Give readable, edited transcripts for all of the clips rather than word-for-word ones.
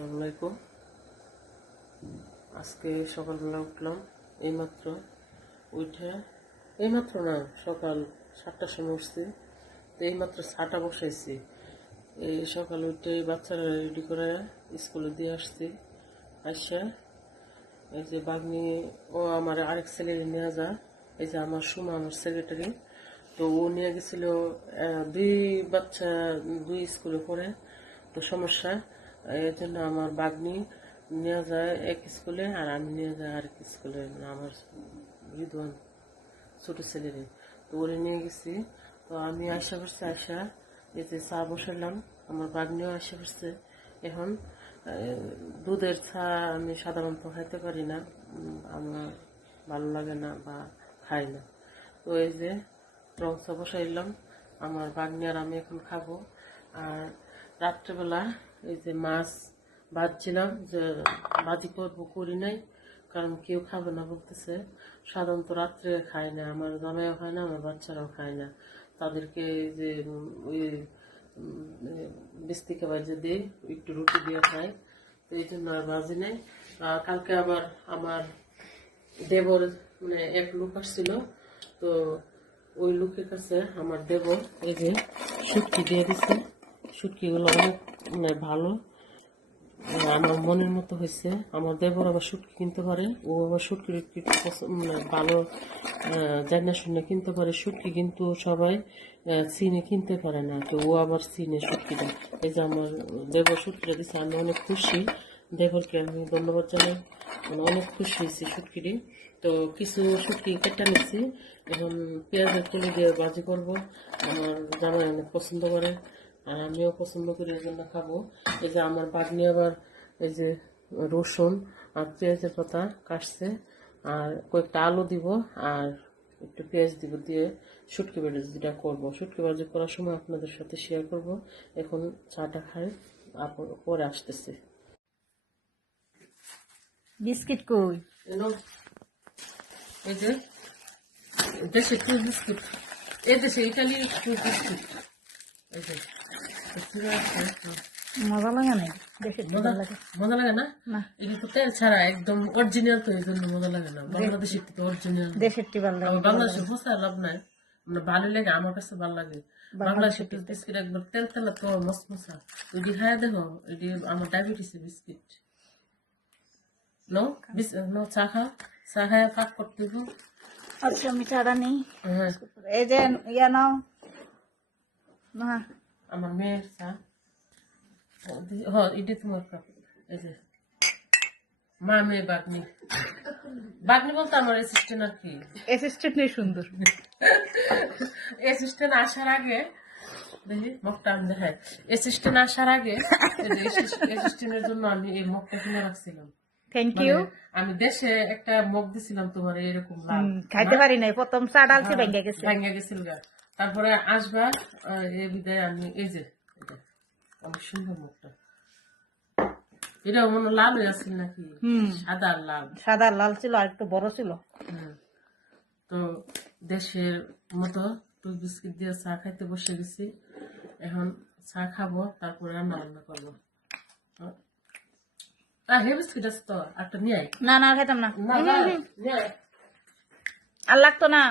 আসসালামাইকুম। আজকে সকালবেলা উঠলাম, এইমাত্র উঠে এইমাত্র না সকাল 7টার সময় উঠছি। তো এইমাত্র চাটা বসাইছি। এই সকাল উঠে বাচ্চারা রেডি করে স্কুলে দিয়ে আসছি। আসা এই যে বাগনি ও আমার আরেক ছেলে নিয়ে যা, এই যে আমার সুমা আমার সেক্রেটারি, তো ও নিয়ে গেছিল। দুই বাচ্চা দুই স্কুলে পড়ে, তো সমস্যা এই জন্য আমার বাগনি নিয়ে যায় এক স্কুলে আর আমি নিয়ে যাই আরেক স্কুলে, মানে আমার রিদওয়ান ছোট ছেলেরে। তো ওরে নিয়ে গেছি। তো আমি আসা করছি, আসা এই যে চা বসালাম, আমার বাগনিও আসা করছে। এখন দুধের চা আমি সাধারণত খাইতে পারি না, আমার ভালো লাগে না বা খাই না। তো এই যে রং চা বসাইলাম, আমার বাগনি আর আমি এখন খাবো। আর রাত্রেবেলা এই যে মাছ ভাজছিলাম, যে ভাজি করবো, করি নাই, কারণ কেউ খাবে না বলতেছে। সাধারণত রাত্রে খায় না, আমার জামাইও খায় না, আমার বাচ্চারাও খায় না। তাদেরকে যে ওই বিস্তি খাবার যে দিই, একটু রুটি দিয়ে খায়, তো এই জন্য আর ভাজি নেই। কালকে আবার আমার দেবর মানে এক লোক আসছিল, তো ওই লোকের কাছে আমার দেবর এই যে শুটকি দিয়ে দিছে। শুটকিগুলো অনেক মানে ভালো, আমার মনের মতো হয়েছে। আমার দেবর আবার শুটকি কিনতে পারে, ও আবার শুটকির একটু মানে ভালো জানা শুনে কিনতে পারে শুটকি, কিন্তু সবাই চিনে কিনতে পারে না, তো ও আবার চিনে শুটকিটা। এই যে আমার দেবর শুটকিটা দিচ্ছে, আমি অনেক খুশি। দেবরকে আমি ধন্যবাদ জানাই, মানে অনেক খুশি হয়েছি শুটকিটি। তো কিছু শুটকি কেটে নিচ্ছি, এখন পেঁয়াজের কলি দিয়ে ভাজি করব। আমার জামাই অনেক পছন্দ করে আর আমিও পছন্দ করি, এই জন্য খাবো। এই যে আমার বাগনি আবার এই যে রসুন আর পেঁয়াজের পাতা কাটছে, আর কয়েকটা আলু দিব আর একটু পেঁয়াজ দিব, দিয়ে শুটকি ভাজি যেটা করবো। শুটকি ভাজি করার সময় আপনাদের সাথে শেয়ার করব। এখন চাটা খাই, পরে আসতেছি। বিস্কিট কই? এই যে দেশে টু বিস্কুট, এই দেশে ইটালি টু বিস্কুট, এই যে মজা লাগে না? দেশের মজা লাগে মজা লাগে না? না, এটা তো তেল ছাড়া একদম অরিজিনাল, তো এই জন্য মজা লাগে না। বাংলাদেশের তো অরিজিনাল, দেশের ভালো লাগে। আমার বাংলাদেশে ফসা লাভ নাই, মানে ভালো লাগে, আমার কাছে ভালো লাগে। বাংলাদেশের বিস্কিট একবার তেল তেলা তো মস্ত মশা, ওইটি খায় দেখো, এটি আমার ডায়াবেটিসের বিস্কিট। নো নো, চা খাও, চা খায় কাপ করতে হবে। আচ্ছা, আমি চারা নেই। হ্যাঁ, এই যে ইয়া নাও না, আমার মেয়ের চা। হ্যাঁ, এটি তোমার কাপ। এই যে মা মেয়ে বাগনি, বাগনি বলতে আমার অ্যাসিস্ট্যান্ট আর কি। অ্যাসিস্ট্যান্ট নেই সুন্দর। অ্যাসিস্ট্যান্ট আসার আগে দেখি মগটা আমি দেখাই। অ্যাসিস্ট্যান্ট আসার আগে অ্যাসিস্ট্যান্টের জন্য আমি এই মগটা কিনে রাখছিলাম। থ্যাংক মানে ইউ। আমি দেশে একটা মগ দিছিলাম তোমার, এরকম লাল, খাইতে পারি নাই, প্রথম চা ডালছে ভেঙে গেছে। ভাঙ্গা গেছিল গা। তারপরে আসবা এই বিদায় আমি এই যে এটা অনেক সুন্দর মগটা। এটা মনে লাল হয়ে আসছিল নাকি? সাদা আর লাল, সাদা লাল ছিল আর একটু বড় ছিল। তো দেশের মতো টুথ বিস্কিট দিয়ে চা খাইতে বসে গেছি। এখন চা খাবো, তারপরে রান্না বান্না করবো। হে বিস্কিট আছে তো, একটা নিয়ে আয়। না না, খাইতাম না, না, নিয়ে আয়। আর লাগতো না।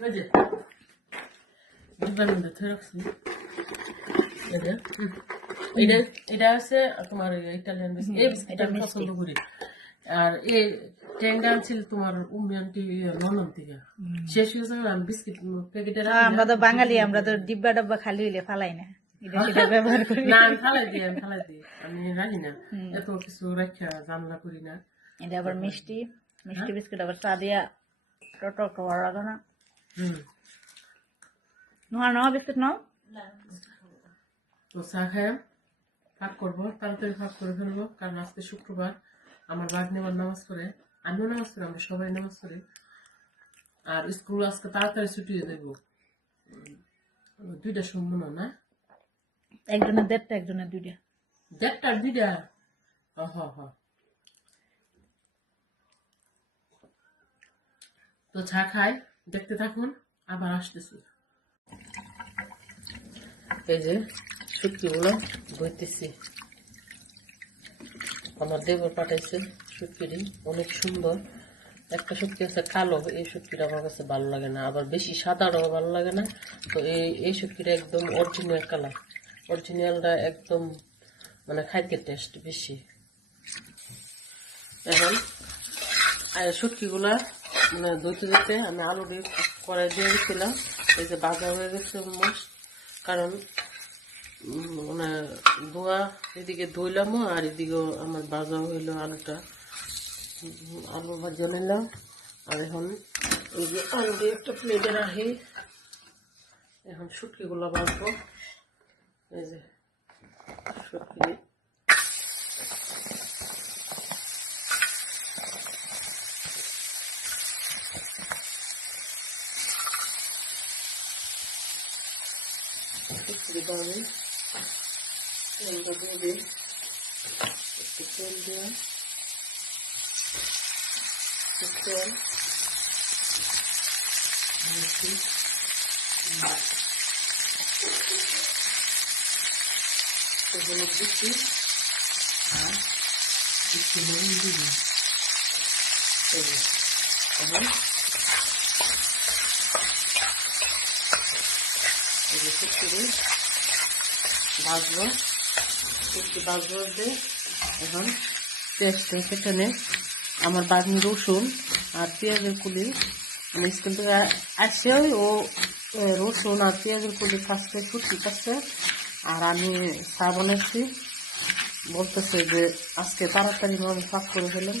ওই যে ডিব্বার মধ্যে থয়ে রাখছি। এই যে, এটা হচ্ছে তোমার ইটালিয়ান বিস্কিট। এই বিস্কিট আমি পছন্দ করি। আর এই ট্যাংরা আনছিল তোমার উম্মি আন্টি লন্ডন থেকে, শেষ হয়ে যাবে। আমি বিস্কিট প্যাকেটে আমরা তো বাঙালি, আমরা তো ডিব্বা ডাব্বা খালি হইলে ফালাই না, এটা সেটা ব্যবহার করি। না, আমি ফালাই দিই, আমি রাখি না, এত কিছু রাখা জানলা করি না। এটা আবার মিষ্টি মিষ্টি বিস্কুট, আবার চা দিয়া টক ভালো লাগে না। নাও বিস্কুট নাও। তো চা খায় ফাঁক করবো, তাড়াতাড়ি ফাঁক করে ফেলবো, কারণ আজকে শুক্রবার। আমার বাগনি আবার নামাজ পড়ে, আমিও নামাজ পড়ি, আমরা সবাই নামাজ পড়ি। আর স্কুল আজকে তাড়াতাড়ি ছুটি দেবো, 2টার সময় না, একজনের 1.5টা, একজনের 2টা। 1.5টার 2টা। তো চা খাই, দেখতে থাকুন, আবার আসতেছি। এই যে শুটকিগুলো ধুইতেছি। আমার দেবর পাঠাইছে শুটকিটি, অনেক সুন্দর। একটা শুটকি আছে কালো, এই শুটকিটা আমার কাছে ভালো লাগে না, আবার বেশি সাদাটাও ভালো লাগে না। তো এই শুটকিটা একদম অরিজিনাল কালার, অরিজিনালটা একদম মানে খাইতে টেস্ট বেশি। এখন শুটকিগুলা মানে ধুইতে ধুইতে আমি আলু দিয়ে কড়াই দিয়ে দিচ্ছিলাম। এই যে ভাজা হয়ে গেছে অলমোস্ট, কারণ মানে ধোয়া এদিকে ধুইলামও আর এদিকেও আমার ভাজা হইলো আলুটা। আলু ভাজা নিলাম আর এখন এই যে আলু দিয়ে একটা প্লেটে রাখি। এখন শুটকিগুলো ভাজবো। এই যে শুটকি ভাবে তেলটা দিয়ে দিই, একটু তেল দিয়ে তেল হলুদ দিচ্ছি আর একটু লবণ দিবি। এখন এই যে শুটকি ভাজবো, শুটকি ভাজবো দিয়ে এখন পেঁয়াজটা কেটে নে। আমার বাগনি রসুন আর পেঁয়াজের কুলি আমি স্কুল থেকে আসছে, ও রসুন আর পেঁয়াজের কুলি খাচ্ছে, শুটকি খাচ্ছে, আর আমি চা বানাচ্ছি। বলতেছে যে আজকে তাড়াতাড়ি আমি পাক করে ফেলেন,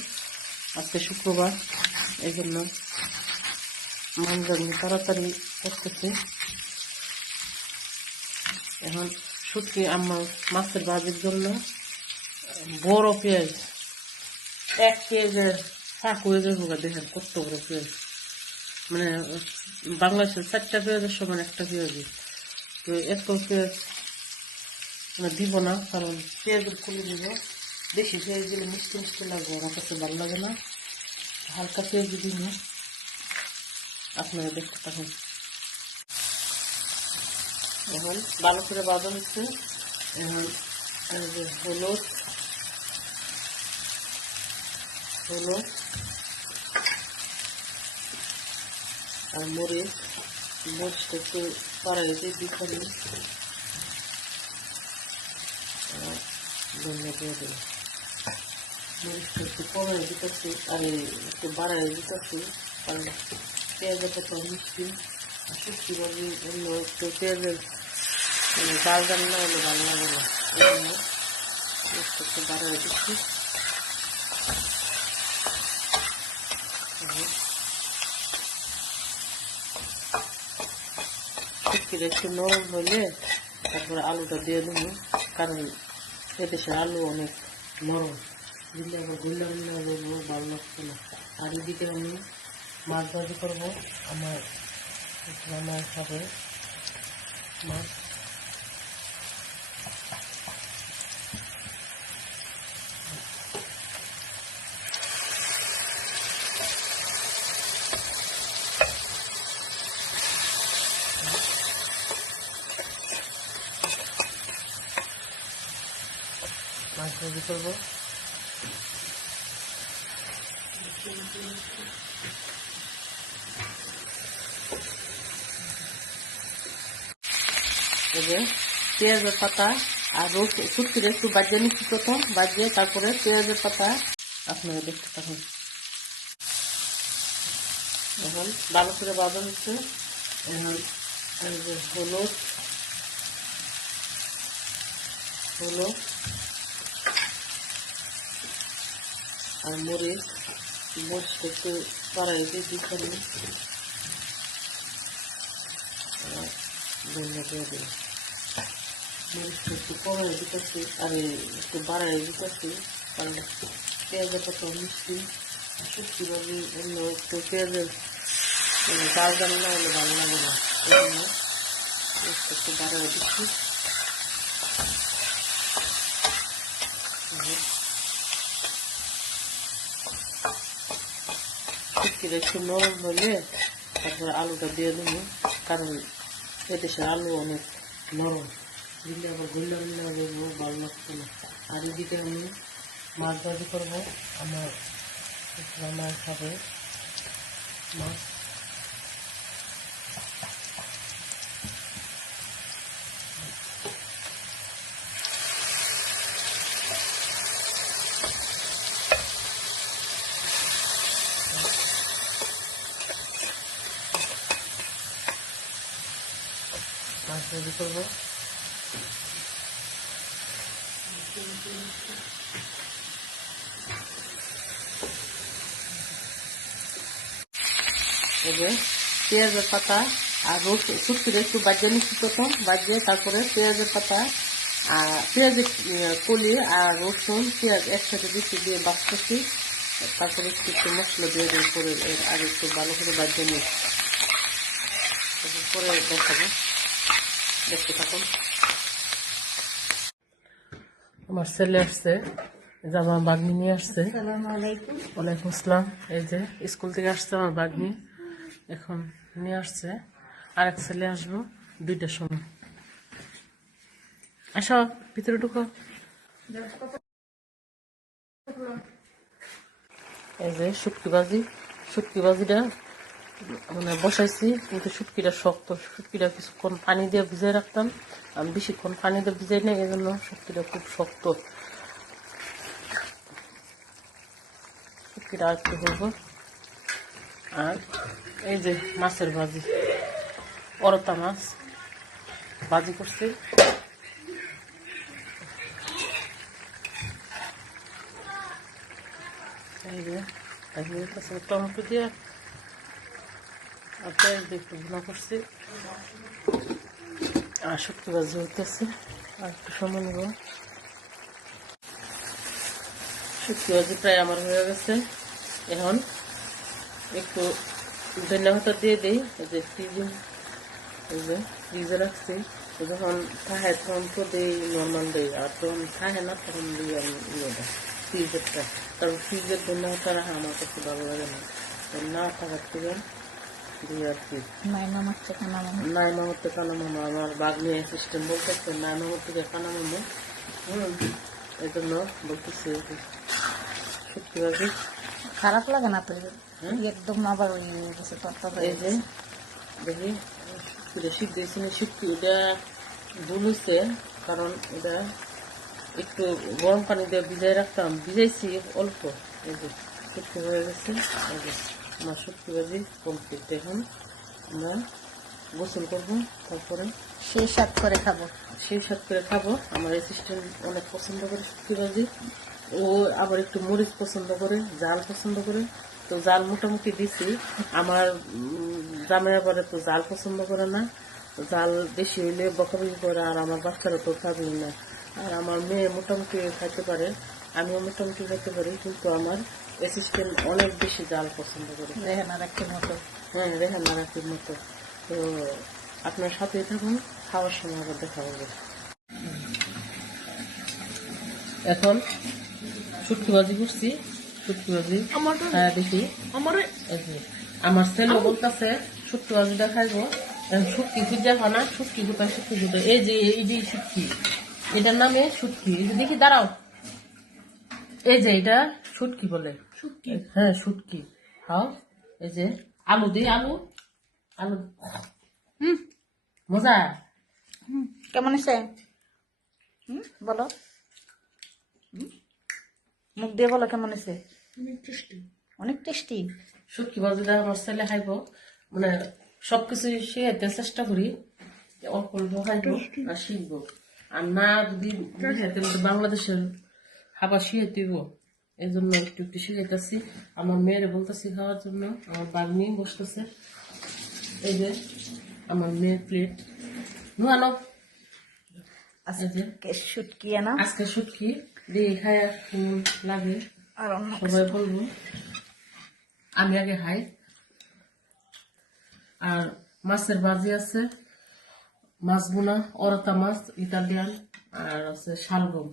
আজকে শুক্রবার, এই জন্য মানজানি তাড়াতাড়ি করতেছি। এখন শুটকি আমার মাছের ভাজির জন্য বড় পেঁয়াজ, এক পেঁয়াজের ফাঁক হয়ে যাবো। দেখেন কত বড় পেঁয়াজ, মানে বাংলাদেশের 4টা পেঁয়াজের সমান একটা পেঁয়াজি। তো এত পেঁয়াজ মানে দিব না, কারণ পেঁয়াজের কুলি দিব, বেশি পেঁয়াজ দিলে মিষ্টি মিষ্টি লাগবে, আমার কাছে ভালো লাগে না। হালকা পেঁয়াজ দিব, আপনারা দেখতে থাকুন। এখন ভালো করে বাজা হচ্ছে। এখন এই যে হলুদ হলুদ আর মরিচটা একটু বাড়াই দিয়ে দিচ্ছি, ধনিয়া দিয়ে দেবো। মরিচটা একটু কমাই দিতেছি আর একটু বাড়াই দিতেছি, কারণ পেঁয়াজের তো মিষ্টি শুটকি ভাজি অন্য একটু পেঁয়াজের মানে জাল জাল না হলে ভালো লাগে না, এই জন্য একটু বাড়াই দিচ্ছি। শুটকিটা একটু নরম হইলে তারপরে আলুটা দিয়ে দেবো, কারণ এদেশের আলু অনেক নরম, দিলে আবার গুল্লা গুল্লা দেবো, ভালো লাগছে না। আর এদিকে আমি মাছ ভাজি করবো, আমার রান্নার খাবে মাছ। মাছ ভাজি করবো। এই যে পেঁয়াজের পাতা আর রসুন, শুটকিটা একটু বাজিয়ে নিচ্ছি প্রথম, বাজিয়ে তারপরে পেঁয়াজের পাতা আপনারা দেখতে থাকুন। এখন ভালো করে বাজা হচ্ছে। এখন এই যে হলুদ হলুদ আর মরিচটা একটু বাড়াই দিয়ে দিচ্ছি, ধনিয়া দিয়ে দেবো। মরিচটা একটু কমাই দিতেছি আর একটু বাড়াই দিতেছি, কারণ পেঁয়াজের কত মিষ্টি শুটকি ভাজি অন্য একটু পেঁয়াজের মানে জাল জাল না হলে ভালো লাগে না, এই জন্য একটু বাড়াই দিচ্ছি। শুটকিটা একটু নরম হলে তারপরে আলুটা দিয়ে দেবো, কারণ এদেশের আলু অনেক নরম, দিলে আবার গুল্লা গুল্লা দেবো, ভালো লাগছে না। আর এদিকে আমি মাছ ভাজি করবো, আমার রান্নায় খাবে মাছ। মাছ ভাজি করবো। এই যে পেঁয়াজের পাতা আর রসুন শুকিয়ে একটু বাজিয়ে নিচ্ছি, প্রথম বাজিয়ে তারপরে পেঁয়াজের পাতা আর পেঁয়াজের কলি আর রসুন পেঁয়াজ একসাথে দিচ্ছি, দিয়ে বাছতেছি। তারপরে একটু একটু মশলা দিয়ে দিই করে, এর আগে একটু ভালো করে বাজিয়ে নিই, পরে দেখাবো, দেখতে থাকুন। আমার ছেলে আসছে, যে আমার বাগনি নিয়ে আসছে। আসসালামু আলাইকুম। ওয়ালাইকুম আসসালাম। এই যে স্কুল থেকে আসছে আমার বাগনি, এখন নিয়ে আসছে। আরেক ছেলে আসবো 2টার সময়। আসো ভিতরে ঢুকো। এই যে শুটকি ভাজি, শুটকি ভাজিটা মানে বসাইছি, কিন্তু শুটকিটা শক্ত। শুটকিটা কিছুক্ষণ পানি দিয়ে ভিজাই রাখতাম, আমি বেশিক্ষণ পানি দিয়ে ভিজাই না, এই জন্য শুটকিটা খুব শক্ত। শুটকিটা আর একটু করবো। আর এই যে মাছের ভাজি, অরতা মাছ ভাজি করছি। এই যে টমেটো দিয়ে আর পেঁয়াজ দিয়ে একটু ভুনা করছি। আর শুটকি ভাজি হইতেছে, আর একটু সময় নেব। শুটকি ভাজি প্রায় আমার হয়ে গেছে। এখন একটু ধনিয়া পাতা দিয়ে দিই। এই যে ফ্রিজে রাখছি, যখন থাহে তখন তো দিই, নর্মাল দিই, আর যখন থাহে না তখন দিই আমি ইয়েটা ফ্রিজেরটা। কারণ ফ্রিজের ধনিয়া পাতা রাখা আমার কাছে ভালো লাগে না, না থাকার থেকে দিই আর কি। নাইমা মারছে কানা মামা। নাইমা হচ্ছে কানা মামা, আমার বাগনি অ্যাসিস্ট্যান্ট বলতেছে নাইমা থেকে কানা মামা। এই জন্য বলতেছি সত্যি ভাবে খারাপ লাগে না তো? হ্যাঁ? একদম আবার ওই গেছে তরতর এই যে দেখি শুটকিটা সিদ্ধ হয়েছে না, শুটকি এটা বুলুছে, কারণ এটা একটু গরম পানি দিয়ে ভিজাই রাখতাম, ভিজাইছি অল্প। এই যে শুটকি হয়ে গেছে। এই যে আমার শুটকি ভাজি কমপ্লিট। এখন আমরা গোসল করবো, তারপরে সেই সাত করে খাবো। সেই সাথ করে খাবো। আমার অ্যাসিস্ট্যান্ট অনেক পছন্দ করে শুটকি ভাজি, ও আবার একটু মরিচ পছন্দ করে, জাল পছন্দ করে। তো জাল মোটামুটি দিছি। আমার জামাই আবার তো জাল পছন্দ করে না, জাল বেশি হইলে বকাবকি করে, আর আমার বাচ্চারা তো খাবেই না। আর আমার মেয়ে মোটামুটি খাইতে পারে, আমিও মোটামুটি খাইতে পারি, কিন্তু আমার অ্যাসিস্ট্যান্ট অনেক বেশি জাল পছন্দ করে। দেখেন আর একটির মতো। হ্যাঁ, রেহান নারাকির মতো। তো আপনার সাথে থাকুন, খাওয়ার সময় আবার দেখা হবে। এখন শুটকি ভাজি করছি, শুটকি ভাজি হ্যাঁ দেখি এই যে আমার ছেলে বলতেছে শুটকি ভাজিটা খাইবো। এখন শুটকি খুঁজে খানা, শুটকি কোথায়, শুটকি কোথায়, এই যে এই যে শুটকি, এটার নামে শুটকি। এই যে দেখি দাঁড়াও, এই যে এটা শুটকি বলে। হ্যাঁ শুটকি খাও। এই যে আলু দিই, আলু আলু মজা। কেমন আছে? বলো, মুখ দিয়ে বলো কেমন আছে। অনেক টেস্টি। শুটকি ভাজিটা আমার ছেলে খাইব, মানে সবকিছু শিখাইতে চেষ্টা করি, অল্প অল্প খাইব আর শিখবো। আর না যদি শিখাইতে বাংলাদেশের খাবার শিখাইতেইব, এই জন্য একটু একটু শিখাইতেছি। আমার মেয়েরে বলতেছি খাওয়ার জন্য, আমার বাগনি বসতেছে। এই যে আমার মেয়ের প্লেট নুয়ানো। এই যে আজকে শুটকি না আজকে শুটকি দিয়ে খায় কেমন লাগে আর অন্য সবাই বলবো। আমি আগে খাই। আর মাছের ভাজি আছে, মাছ বোনা অরতা মাছ ইতালিয়ান, আর আছে শালগম।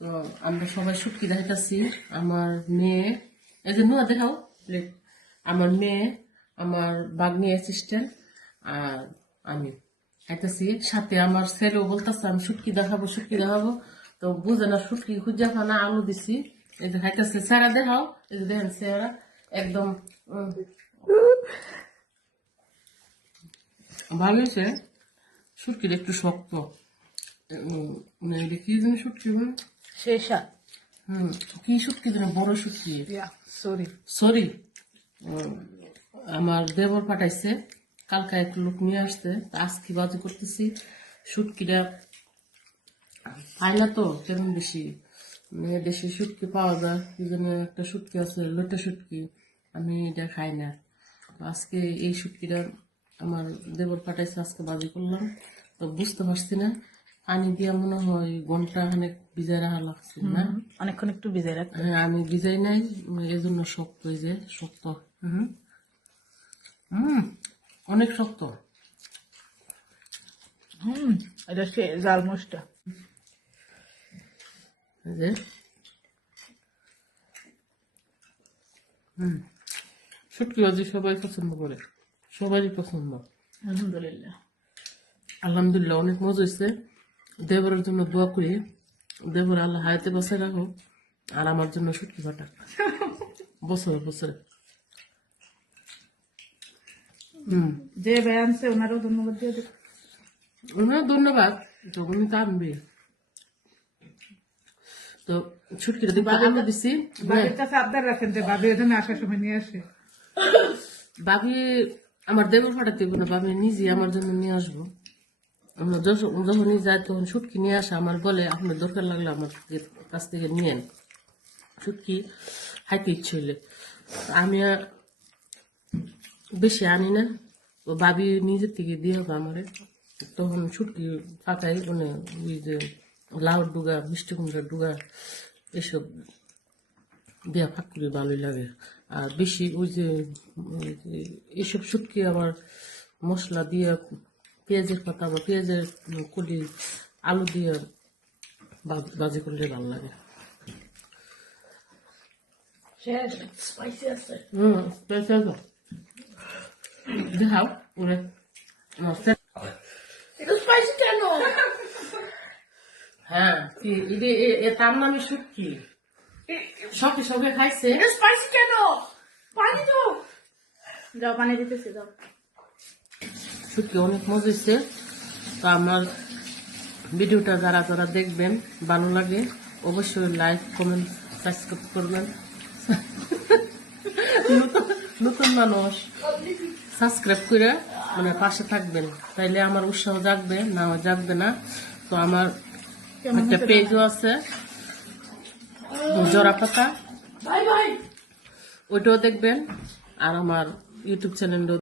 তো আমরা সবাই শুটকি দেখাইতেছি। আমার মেয়ে, এই যে নুয়া দেখাও প্লেট, আমার মেয়ে, আমার বাগনি অ্যাসিস্ট্যান্ট, আর আমি খাইতেছি, সাথে আমার ছেলেও বলতেছে আমি শুটকি দেখাবো শুটকি দেখাবো, তো বুঝে না শুটকি খুঁজে না আলু দিছি, এই যে খাইতেছে। চেহারা দেখাও, এই যে দেখেন চেহারা একদম ভালো হয়েছে। শুটকিটা একটু শক্ত, মানে এটা কি যেন শুটকি শেষা কি শুটকি যেন বড় শুটকি সরি সরি। আমার দেবর পাঠাইছে, কালকা একটু লোক নিয়ে আসছে, তা আজকে বাজি করতেছি। শুটকিটা পাই না তো তেমন বেশি, মানে দেশি শুটকি পাওয়া যায়, কি যেন একটা শুটকি আছে লইটা শুটকি, আমি এটা খাই না। তো আজকে এই শুটকিটা আমার দেবর পাঠাইছে, আজকে বাজি করলাম। তো বুঝতে পারছি না, পানি দিয়া মনে হয় ঘন্টা অনেক ভিজাই রাখা লাগছে না? অনেকক্ষণ একটু ভিজাই রাখতে হ্যাঁ, আমি ভিজাই নাই, এই জন্য শক্ত, এই যে শক্ত। অনেক শক্ত। এটা সে জাল মোষটা এই যে শুটকি ভাজি সবাই পছন্দ করে, সবারই পছন্দ। আলহামদুলিল্লাহ। আলহামদুলিল্লাহ, অনেক মজা হয়েছে। দেবরের জন্য দোয়া করি, দেবর আল্লাহ হায়াতে বসে রাখো, আর আমার জন্য শুটকি ফাটা বছরে বছরে। যে ভাই আনছে ওনারও ধন্যবাদ দিয়ে দিই। ধন্যবাদ, যখনই তা আনবে। তো শুটকিটা দিকে আলু দিছি। বাবির কাছে আবদার রাখেন যে বাবি এখানে আসার সময় নিয়ে আসে। ভাবি আমার দেবর ফাটাতে না, ভাবি নিজে আমার জন্য নিয়ে আসবো। আমরা যখনই যাই তখন শুটকি নিয়ে আসা, আমার বলে আপনার দরকার লাগলে আমার কাছ থেকে নিয়েন, শুটকি খাইতে ইচ্ছে হইলে। আমি আর বেশি আনি না, ও ভাবি নিজের থেকে দিয়ে হবে আমারে। তখন শুটকি পাকাই, মানে ওই যে লাউ ডুগা, মিষ্টি কুমড়ার ডুগা, এসব দেয়া ফাঁক করে ভালোই লাগে। আর বেশি ওই যে এসব শুটকি আবার মশলা দিয়ে, পেঁয়াজের পাতা বা পেঁয়াজের কলি আলু দিয়ে বাজি করলে ভালো লাগে। স্পাইসি আছে। স্পেশাল তো দেখাও ওরে। এটা স্পাইসি কেন? হ্যাঁ, তার নামে শুটকি, সবে সবে খাইছে। স্পাইসি কেন? পানি তো যাও, পানি দিতেছি যাও। শুটকি অনেক মজা হয়েছে। তো আমার ভিডিওটা যারা যারা দেখবেন ভালো লাগে, অবশ্যই লাইক কমেন্ট সাবস্ক্রাইব করবেন। নতুন মানুষ সাবস্ক্রাইব করে মানে পাশে থাকবেন, তাইলে আমার উৎসাহ জাগবে, না জাগবে না। তো আমার একটা পেজও আছে জরা পাতা, ওইটাও দেখবেন, আর আমার ইউটিউব চ্যানেলও